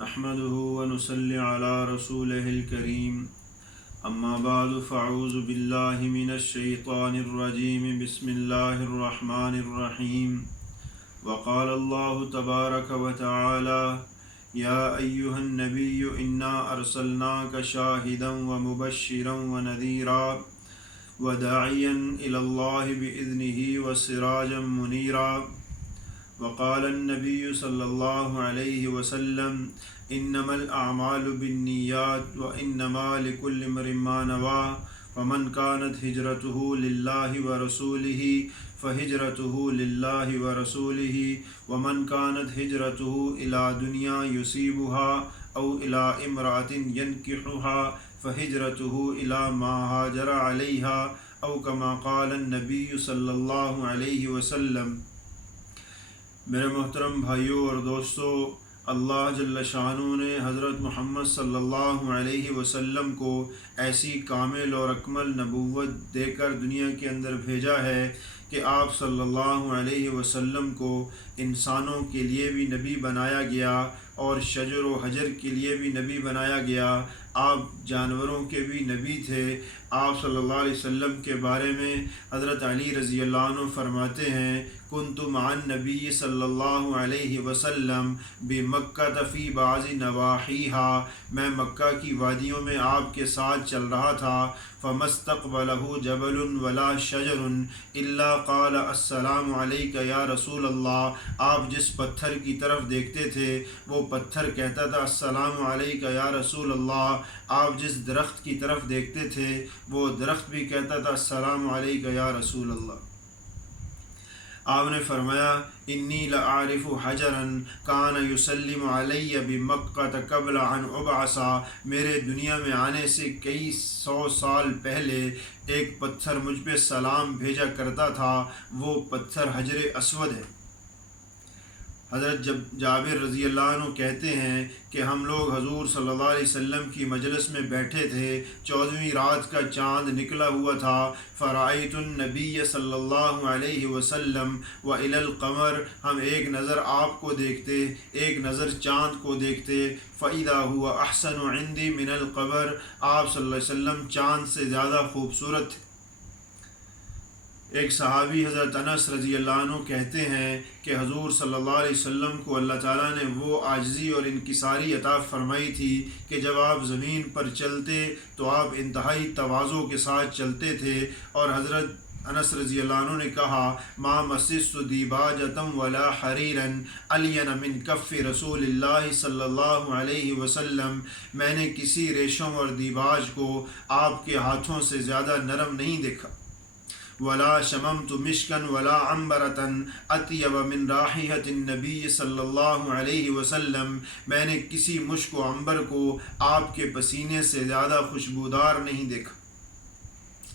نحمده ونصلي على رسوله الكريم أما بعد فأعوذ بالله من الشيطان الرجيم بسم الله الرحمن الرحيم وقال الله تبارك وتعالى يا أيها النبي إنا أرسلناك شاهدا ومبشرا ونذيرا وداعيا إلى الله بإذنه وسراجا منيرا وقال النبي صلى الله عليه وسلم إنما الأعمال بالنيات وإنما لكل امرئ ما نوى ومن كانت هجرته لله ورسوله فهجرته لله ورسوله ومن كانت هجرته إلى دنيا يصيبها أو إلى امرأة ينكحها فهجرته إلى ما هاجر عليها أو كما قال النبي صلى الله عليه وسلم۔ میرے محترم بھائیوں اور دوستوں، اللہ جل شانہ نے حضرت محمد صلی اللہ علیہ وسلم کو ایسی کامل اور اکمل نبوت دے کر دنیا کے اندر بھیجا ہے کہ آپ صلی اللہ علیہ وسلم کو انسانوں کے لیے بھی نبی بنایا گیا اور شجر و حجر کے لیے بھی نبی بنایا گیا۔ آپ جانوروں کے بھی نبی تھے۔ آپ صلی اللہ علیہ وسلم کے بارے میں حضرت علی رضی اللہ عنہ فرماتے ہیں، کنت مع النبی صلی اللہ علیہ وسلم بمکہ فی بعض نواحیہا، میں مکہ کی وادیوں میں آپ کے ساتھ چل رہا تھا، فمستقبلہ جبل ولا شجر الا قال السلام علیک یا رسول اللہ۔ آپ جس پتھر کی طرف دیکھتے تھے وہ پتھر کہتا تھا السلام علیک یا رسول اللہ، آپ جس درخت کی طرف دیکھتے تھے وہ درخت بھی کہتا تھا السلام علیک یا رسول اللہ۔ آپ نے فرمایا انی لأعرف حجرا کان یسلم علی بمکہ قبل ان ابعث، میرے دنیا میں آنے سے کئی 100 سال پہلے ایک پتھر مجھ پہ سلام بھیجا کرتا تھا، وہ پتھر حجر اسود ہے۔ حضرت جابر رضی اللہ عنہ کہتے ہیں کہ ہم لوگ حضور صلی اللہ علیہ وسلم کی مجلس میں بیٹھے تھے، 14ویں رات کا چاند نکلا ہوا تھا، فرأیت النبی صلی اللہ علیہ وسلم وإلی القمر، ہم ایک نظر آپ کو دیکھتے، ایک نظر چاند کو دیکھتے، فإذا هو احسن عندی من القمر، آپ صلی اللہ علیہ وسلم چاند سے زیادہ خوبصورت تھے۔ ایک صحابی حضرت انس رضی اللہ عنہ کہتے ہیں کہ حضور صلی اللہ علیہ وسلم کو اللہ تعالیٰ نے وہ عاجزی اور انکساری عطا فرمائی تھی کہ جب آپ زمین پر چلتے تو آپ انتہائی تواضع کے ساتھ چلتے تھے، اور حضرت انس رضی اللہ عنہ نے کہا ما مسست دیباجۃ ولا حریرا الین من کف رسول اللہ صلی اللہ علیہ وسلم، میں نے کسی ریشم اور دیباج کو آپ کے ہاتھوں سے زیادہ نرم نہیں دیکھا، ولا شممت مشکا ولا عنبرۃ اطیب من رائحۃ النبی صلی اللہ علیہ وسلم، میں نے کسی مشک و عنبر کو آپ کے پسینے سے زیادہ خوشبودار نہیں دیکھا۔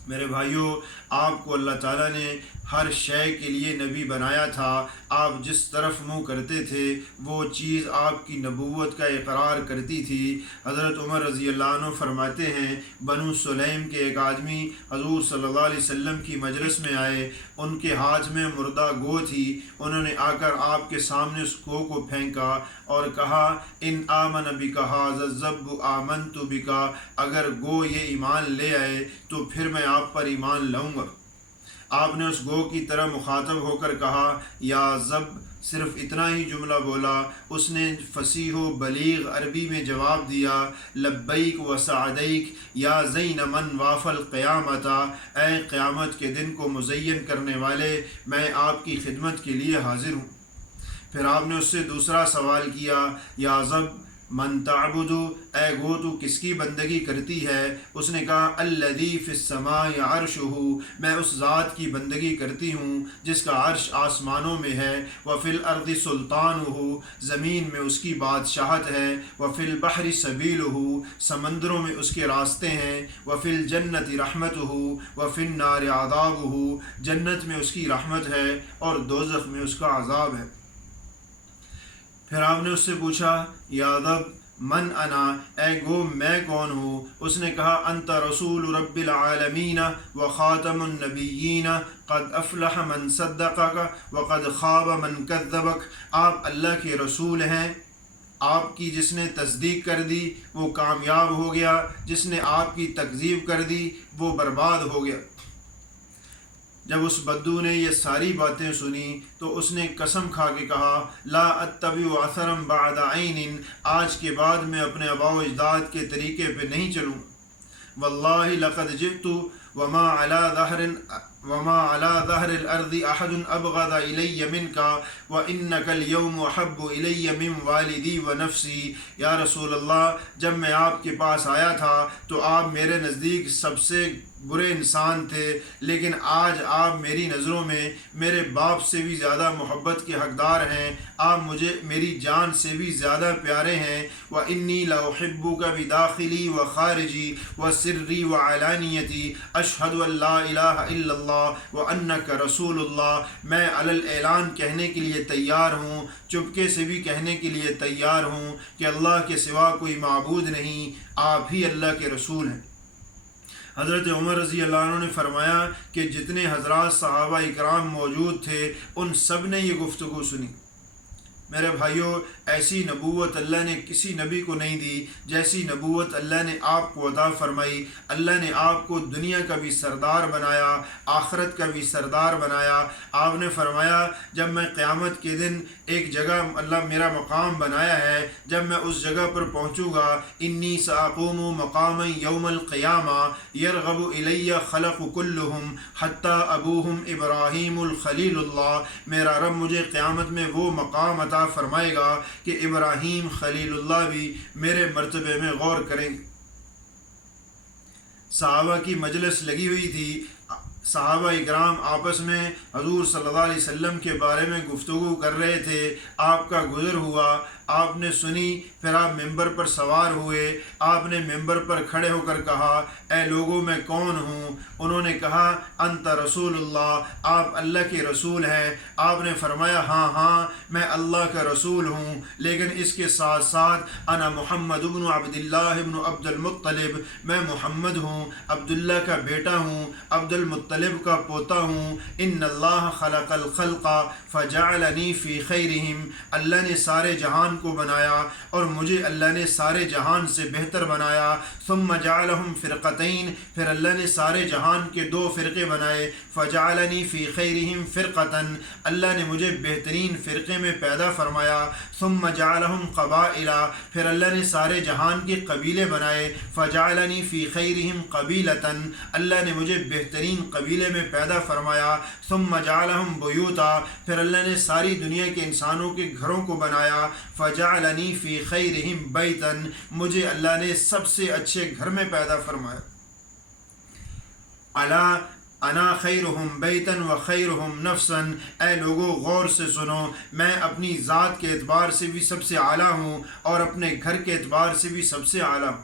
میرے بھائیوں، آپ کو اللہ تعالیٰ نے ہر شے کے لیے نبی بنایا تھا، آپ جس طرف منہ کرتے تھے وہ چیز آپ کی نبوت کا اقرار کرتی تھی۔ حضرت عمر رضی اللہ عنہ فرماتے ہیں بنو سلیم کے ایک آدمی حضور صلی اللہ علیہ وسلم کی مجلس میں آئے، ان کے ہاتھ میں مردہ گو تھی، انہوں نے آ کر آپ کے سامنے اس گو کو پھینکا اور کہا ان آمن بک ھذا الذب آمنت بک، اگر گو یہ ایمان لے آئے تو پھر میں آپ پر ایمان لاؤں گا۔ آپ نے اس گو کی طرح مخاطب ہو کر کہا یا ذب، صرف اتنا ہی جملہ بولا، اس نے فصیح و بلیغ عربی میں جواب دیا لبیک و سعدیک یا زین من واف القیامت، اے قیامت کے دن کو مزین کرنے والے، میں آپ کی خدمت کے لیے حاضر ہوں۔ پھر آپ نے اس سے دوسرا سوال کیا یا ذب من تعبد، اے گو تو کس کی بندگی کرتی ہے؟ اس نے کہا الذی فی السماء عرشہ، میں اس ذات کی بندگی کرتی ہوں جس کا عرش آسمانوں میں ہے، وفی الارض سلطانہ، زمین میں اس کی بادشاہت ہے، وفی البحر سبیلہ، سمندروں میں اس کے راستے ہیں، وفی الجنت رحمتہ وفی النار عذابہ، جنت میں اس کی رحمت ہے اور دوزخ میں اس کا عذاب ہے۔ پھر آپ نے اس سے پوچھا یا ذب من انا، اے گو میں کون ہوں؟ اس نے کہا انت رسول رب العالمین و خاتم النبیین قد افلح من صدقک وقد خاب من کذبک، آپ اللہ کے رسول ہیں آپ کی جس نے تصدیق کر دی وہ کامیاب ہو گیا، جس نے آپ کی تکذیب کر دی وہ برباد ہو گیا۔ جب اس بدو نے یہ ساری باتیں سنی تو اس نے قسم کھا کے کہا لا اتبع اثرا بعد عین، آج کے بعد میں اپنے آباء و اجداد کے طریقے پہ نہیں چلوں۔ واللہ لقد جئت وما على ظهر الارض احد ابغض الی منک وانک اليوم احب الی من والدی ونفسی۔ یا رسول اللہ، جب میں آپ کے پاس آیا تھا تو آپ میرے نزدیک سب سے برے انسان تھے، لیکن آج آپ میری نظروں میں میرے باپ سے بھی زیادہ محبت کے حقدار ہیں، آپ مجھے میری جان سے بھی زیادہ پیارے ہیں۔ وَإِنِّي لَأُحِبُّكَ بِدَاخِلِي وَخَارِجِي وَسِرِّي وَعَلَانِيَتِي أَشْهَدُ أَن لَا إِلَهَ إِلَّا اللَّهُ وَأَنَّكَ رَسُولُ اللَّهِ، میں علی الاعلان کہنے کے لیے تیار ہوں، چپکے سے بھی کہنے کے لیے تیار ہوں کہ اللہ کے سوا کوئی معبود نہیں، آپ ہی اللہ کے رسول ہیں۔ حضرت عمر رضی اللہ عنہ نے فرمایا کہ جتنے حضرات صحابہ اکرام موجود تھے ان سب نے یہ گفتگو سنی۔ میرے بھائیوں، ایسی نبوت اللہ نے کسی نبی کو نہیں دی جیسی نبوت اللہ نے آپ کو عطا فرمائی۔ اللہ نے آپ کو دنیا کا بھی سردار بنایا، آخرت کا بھی سردار بنایا۔ آپ نے فرمایا جب میں قیامت کے دن ایک جگہ اللہ میرا مقام بنایا ہے، جب میں اس جگہ پر پہنچوں گا انی ساقوم مقاما یوم القیامہ یرغب الی خلق کلہم حتی ابوہم ابراہیم الخلیل اللہ، میرا رب مجھے قیامت میں وہ مقام عطا فرمائے گا کہ ابراہیم خلیل اللہ بھی میرے مرتبے میں غور کریں گے۔ صحابہ کی مجلس لگی ہوئی تھی، صحابہ اکرام آپس میں حضور صلی اللہ علیہ وسلم کے بارے میں گفتگو کر رہے تھے۔ آپ کا گزر ہوا، آپ نے سنی، پھر آپ ممبر پر سوار ہوئے، آپ نے ممبر پر کھڑے ہو کر کہا اے لوگوں میں کون ہوں؟ انہوں نے کہا انت رسول اللہ، آپ اللہ کے رسول ہیں۔ آپ نے فرمایا ہاں ہاں میں اللہ کا رسول ہوں، لیکن اس کے ساتھ ساتھ انا محمد بن عبد اللہ بن عبد المطلب، میں محمد ہوں، عبداللہ کا بیٹا ہوں، عبد المطلب کا پوتا ہوں۔ ان اللہ خلق الخلق فجعلنی فی خیرہم، اللہ نے سارے جہان کو بنایا اور مجھے اللہ نے سارے جہان سے بہتر بنایا۔ ثم جعلہم فرقتین، پھر اللہ نے سارے جہان کے دو فرقے بنائے۔ فجعلنی فی خیرہم فرقتاً، اللہ نے مجھے بہترین فرقے میں پیدا فرمایا۔ ثم جعلہم قبائل، پھر اللہ نے سارے جہان کے قبیلے بنائے۔ فجعلنی فی خیرہم قبیلتاً، اللہ نے مجھے بہترین قبیلے میں پیدا فرمایا۔ ثم جعلہم بیوتا، پھر اللہ نے ساری دنیا کے انسانوں کے گھروں کو بنایا۔ فجعلنی فی خیرہم بیتاً، مجھے اللہ نے سب سے اچھے گھر میں پیدا فرمایا۔ الا انا خیرہم بیتاً و خیرہم نفساً، اے لوگوں غور سے سنو، میں اپنی ذات کے اعتبار سے بھی سب سے اعلیٰ ہوں اور اپنے گھر کے اعتبار سے بھی سب سے اعلیٰ ہوں۔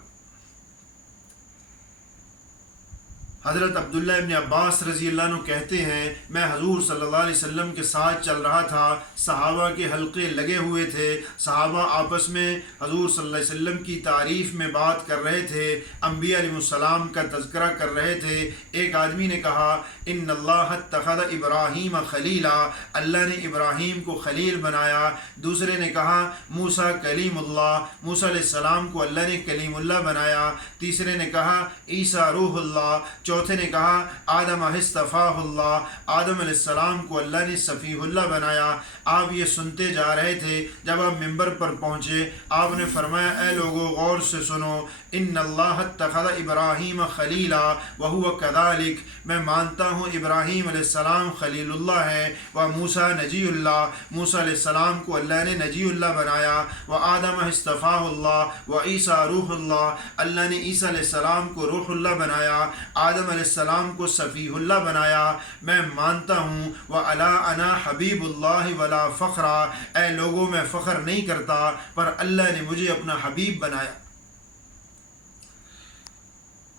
حضرت عبداللہ ابن عباس رضی اللہ عنہ کہتے ہیں میں حضور صلی اللہ علیہ وسلم کے ساتھ چل رہا تھا، صحابہ کے حلقے لگے ہوئے تھے، صحابہ آپس میں حضور صلی اللہ علیہ وسلم کی تعریف میں بات کر رہے تھے، انبیاء علیہ السلام کا تذکرہ کر رہے تھے۔ ایک آدمی نے کہا ان اللہ اتخذ ابراہیم خلیلا، اللہ نے ابراہیم کو خلیل بنایا۔ دوسرے نے کہا موسیٰ کلیم اللہ، موسیٰ علیہ السلام کو اللہ نے کلیم اللہ بنایا۔ تیسرے نے کہا عیسیٰ روح اللہ۔ چوتھے نے کہا آدم اصطفاہ اللہ، آدم علیہ السلام کو اللہ نے صفیہ اللہ بنایا۔ آپ یہ سنتے جا رہے تھے، جب آپ ممبر پر پہنچے آپ نے فرمایا اے لوگوں غور سے سنو، ان اللہ اتخذ ابراہیم خلیلا وہو کذالک، میں مانتا ہوں ابراہیم علیہ السلام خلیل اللہ ہے، و موسیٰ نجی اللہ، موسیٰ علیہ السلام کو اللہ نے نجی اللہ بنایا، و آدم اصطفاہ اللہ و عیسیٰ روح اللہ، اللہ نے عیسیٰ علیہ السلام کو روح اللہ بنایا، آدم علیہ السلام کو صفیہ اللہ بنایا۔ میں مانتا ہوں وَأَلَا أَنَا حَبِيبُ اللَّهِ وَلَا فَخْرًا، اے لوگوں میں فخر نہیں کرتا پر اللہ نے مجھے اپنا حبیب بنایا۔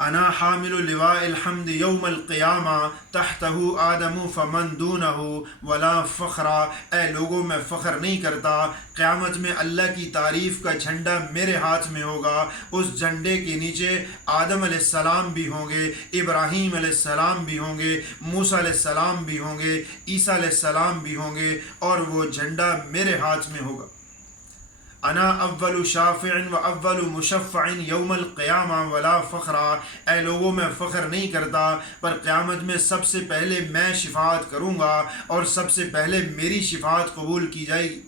انا حامل لواء الحمد یوم القیامہ تحتہ آدم فمن دونہ ولا فخرا، اے لوگوں میں فخر نہیں کرتا، قیامت میں اللہ کی تعریف کا جھنڈا میرے ہاتھ میں ہوگا، اس جھنڈے کے نیچے آدم علیہ السلام بھی ہوں گے، ابراہیم علیہ السلام بھی ہوں گے، موسیٰ علیہ السلام بھی ہوں گے، عیسیٰ علیہ السلام بھی ہوں گے، اور وہ جھنڈا میرے ہاتھ میں ہوگا۔ انا اول شافع و اول مشفع یوم القیامہ ولا فخرا، اے لوگوں میں فخر نہیں کرتا، پر قیامت میں سب سے پہلے میں شفاعت کروں گا اور سب سے پہلے میری شفاعت قبول کی جائے گی۔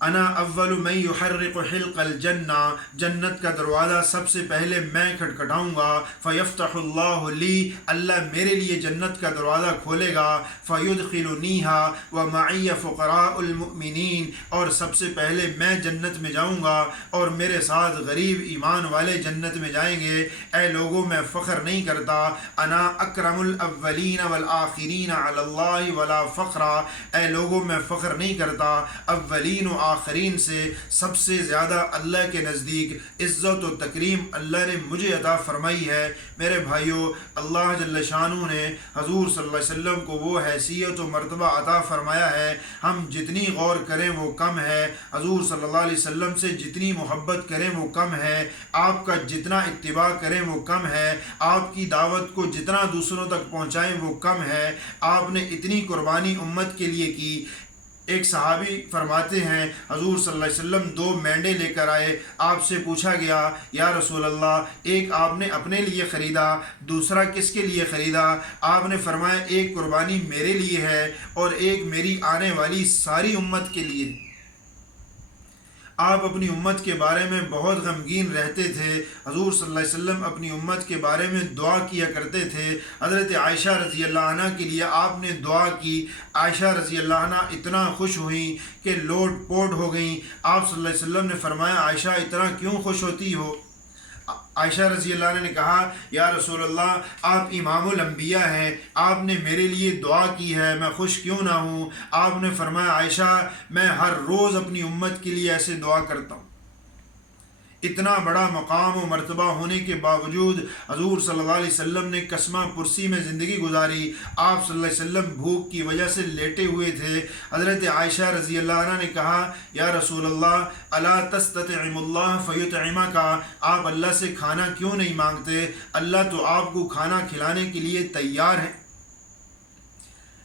انا اول من یحرق حلق الجنہ، جنت کا دروازہ سب سے پہلے میں کھٹکھٹاؤں گا، فیفتح اللہ لی، اللہ میرے لیے جنت کا دروازہ کھولے گا، فیدخلنیہا ومعی فقراء المؤمنین، اور سب سے پہلے میں جنت میں جاؤں گا اور میرے ساتھ غریب ایمان والے جنت میں جائیں گے۔ اے لوگوں میں فخر نہیں کرتا، انا اکرم الاولین والآخرین علی اللہ ولا فخرا، اے لوگوں میں فخر نہیں کرتا، اولین و آخرین سے سب سے زیادہ اللہ کے نزدیک عزت و تکریم اللہ نے مجھے عطا فرمائی ہے۔ میرے بھائیو، اللہ جل شانہ نے حضور صلی اللہ علیہ وسلم کو وہ حیثیت و مرتبہ عطا فرمایا ہے، ہم جتنی غور کریں وہ کم ہے، حضور صلی اللہ علیہ وسلم سے جتنی محبت کریں وہ کم ہے، آپ کا جتنا اتباع کریں وہ کم ہے، آپ کی دعوت کو جتنا دوسروں تک پہنچائیں وہ کم ہے۔ آپ نے اتنی قربانی امت کے لیے کی۔ ایک صحابی فرماتے ہیں حضور صلی اللہ علیہ وسلم 2 مینڈے لے کر آئے، آپ سے پوچھا گیا یا رسول اللہ، ایک آپ نے اپنے لیے خریدا، دوسرا کس کے لیے خریدا؟ آپ نے فرمایا ایک قربانی میرے لیے ہے اور ایک میری آنے والی ساری امت کے لیے۔ آپ اپنی امت کے بارے میں بہت غمگین رہتے تھے، حضور صلی اللہ علیہ وسلم اپنی امت کے بارے میں دعا کیا کرتے تھے۔ حضرت عائشہ رضی اللہ عنہ کے لیے آپ نے دعا کی، عائشہ رضی اللہ عنہ اتنا خوش ہوئیں کہ لوٹ پوٹ ہو گئیں۔ آپ صلی اللہ علیہ وسلم نے فرمایا عائشہ اتنا کیوں خوش ہوتی ہو؟ عائشہ رضی اللہ عنہ نے کہا یا رسول اللہ، آپ امام الانبیاء ہیں، آپ نے میرے لیے دعا کی ہے، میں خوش کیوں نہ ہوں؟ آپ نے فرمایا عائشہ، میں ہر روز اپنی امت کے لیے ایسے دعا کرتا ہوں۔ اتنا بڑا مقام و مرتبہ ہونے کے باوجود حضور صلی اللہ علیہ وسلم نے قسمہ پرسی میں زندگی گزاری۔ آپ صلی اللہ علیہ وسلم بھوک کی وجہ سے لیٹے ہوئے تھے۔ حضرت عائشہ رضی اللہ عنہ نے کہا یا رسول اللہ، الا تستطعم اللہ فیطعمک، آپ اللہ سے کھانا کیوں نہیں مانگتے؟ اللہ تو آپ کو کھانا کھلانے کے لیے تیار ہے۔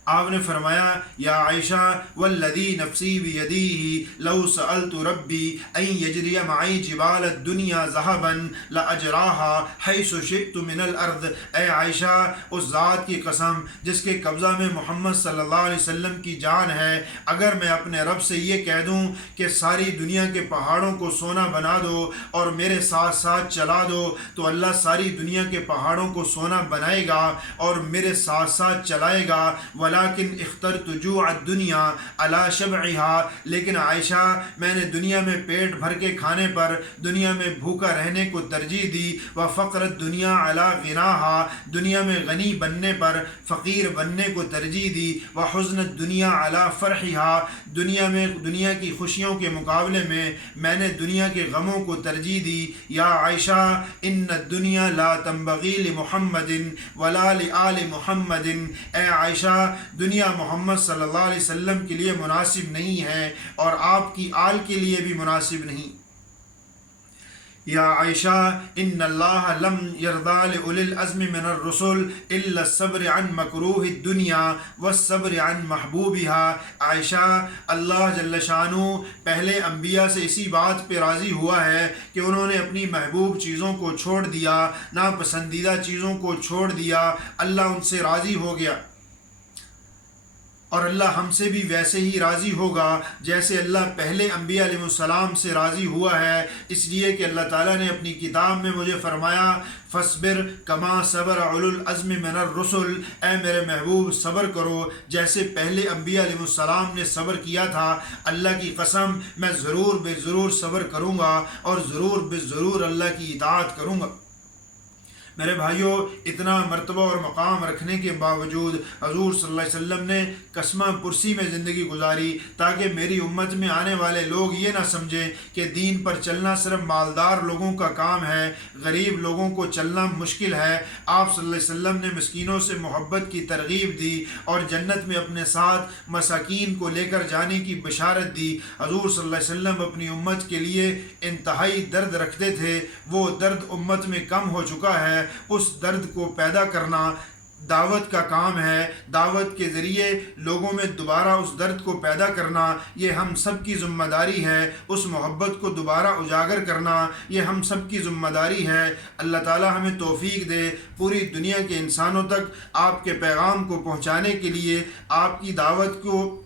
آپ نے فرمایا یا عائشہ والذی نفسی بیدیہ لو سألت ربی ان یجری معی جبال الدنیا ذہبا لاجراہا حیث شئت من الارض، اے عائشہ اس ذات کی قسم جس کے قبضہ میں محمد صلی اللہ علیہ وسلم کی جان ہے، اگر میں اپنے رب سے یہ کہہ دوں کہ ساری دنیا کے پہاڑوں کو سونا بنا دو اور میرے ساتھ ساتھ چلا دو، تو اللہ ساری دنیا کے پہاڑوں کو سونا بنائے گا اور میرے ساتھ ساتھ چلائے گا۔ لیکن اخترت جوع الدنیا علی شبعہا، لیکن عائشہ میں نے دنیا میں پیٹ بھر کے کھانے پر دنیا میں بھوکا رہنے کو ترجیح دی، وفقر الدنیا علی غناہا، دنیا میں غنی بننے پر فقیر بننے کو ترجیح دی، وحزن الدنیا علی فرحہا، دنیا میں دنیا کی خوشیوں کے مقابلے میں نے دنیا کے غموں کو ترجیح دی۔ یا عائشہ ان الدنیا لا تنبغی لمحمد ولا لآل محمد، اے عائشہ دنیا محمد صلی اللہ علیہ وسلم کے لیے مناسب نہیں ہے اور آپ کی آل کے لیے بھی مناسب نہیں۔ یا عائشہ ان اللہ لم یرضى لأولی العزم من الرسل الا الصبر عن مکروہ الدنیا والصبر عن محبوبها، عائشہ اللہ جل شانہ پہلے انبیاء سے اسی بات پہ راضی ہوا ہے کہ انہوں نے اپنی محبوب چیزوں کو چھوڑ دیا، ناپسندیدہ چیزوں کو چھوڑ دیا، اللہ ان سے راضی ہو گیا، اور اللہ ہم سے بھی ویسے ہی راضی ہوگا جیسے اللہ پہلے انبیاء علیہ السلام سے راضی ہوا ہے، اس لیے کہ اللہ تعالیٰ نے اپنی کتاب میں مجھے فرمایا فاصبر کما صبر اولو العزم من الرسل، اے میرے محبوب صبر کرو جیسے پہلے انبیاء علیہ السلام نے صبر کیا تھا۔ اللہ کی قسم میں ضرور بے ضرور صبر کروں گا اور ضرور بے ضرور اللہ کی اطاعت کروں گا۔ میرے بھائیوں، اتنا مرتبہ اور مقام رکھنے کے باوجود حضور صلی اللہ علیہ وسلم نے قسمہ پرسی میں زندگی گزاری تاکہ میری امت میں آنے والے لوگ یہ نہ سمجھیں کہ دین پر چلنا صرف مالدار لوگوں کا کام ہے، غریب لوگوں کو چلنا مشکل ہے۔ آپ صلی اللہ علیہ وسلم نے مسکینوں سے محبت کی ترغیب دی اور جنت میں اپنے ساتھ مساکین کو لے کر جانے کی بشارت دی۔ حضور صلی اللہ علیہ وسلم اپنی امت کے لیے انتہائی درد رکھتے تھے، وہ درد امت میں کم ہو چکا ہے، اس درد کو پیدا کرنا دعوت کا کام ہے، دعوت کے ذریعے لوگوں میں دوبارہ اس درد کو پیدا کرنا یہ ہم سب کی ذمہ داری ہے، اس محبت کو دوبارہ اجاگر کرنا یہ ہم سب کی ذمہ داری ہے۔ اللہ تعالی ہمیں توفیق دے پوری دنیا کے انسانوں تک آپ کے پیغام کو پہنچانے کے لیے، آپ کی دعوت کو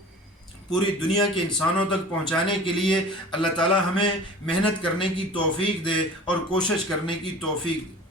پوری دنیا کے انسانوں تک پہنچانے کے لیے اللہ تعالی ہمیں محنت کرنے کی توفیق دے اور کوشش کرنے کی توفیق دے۔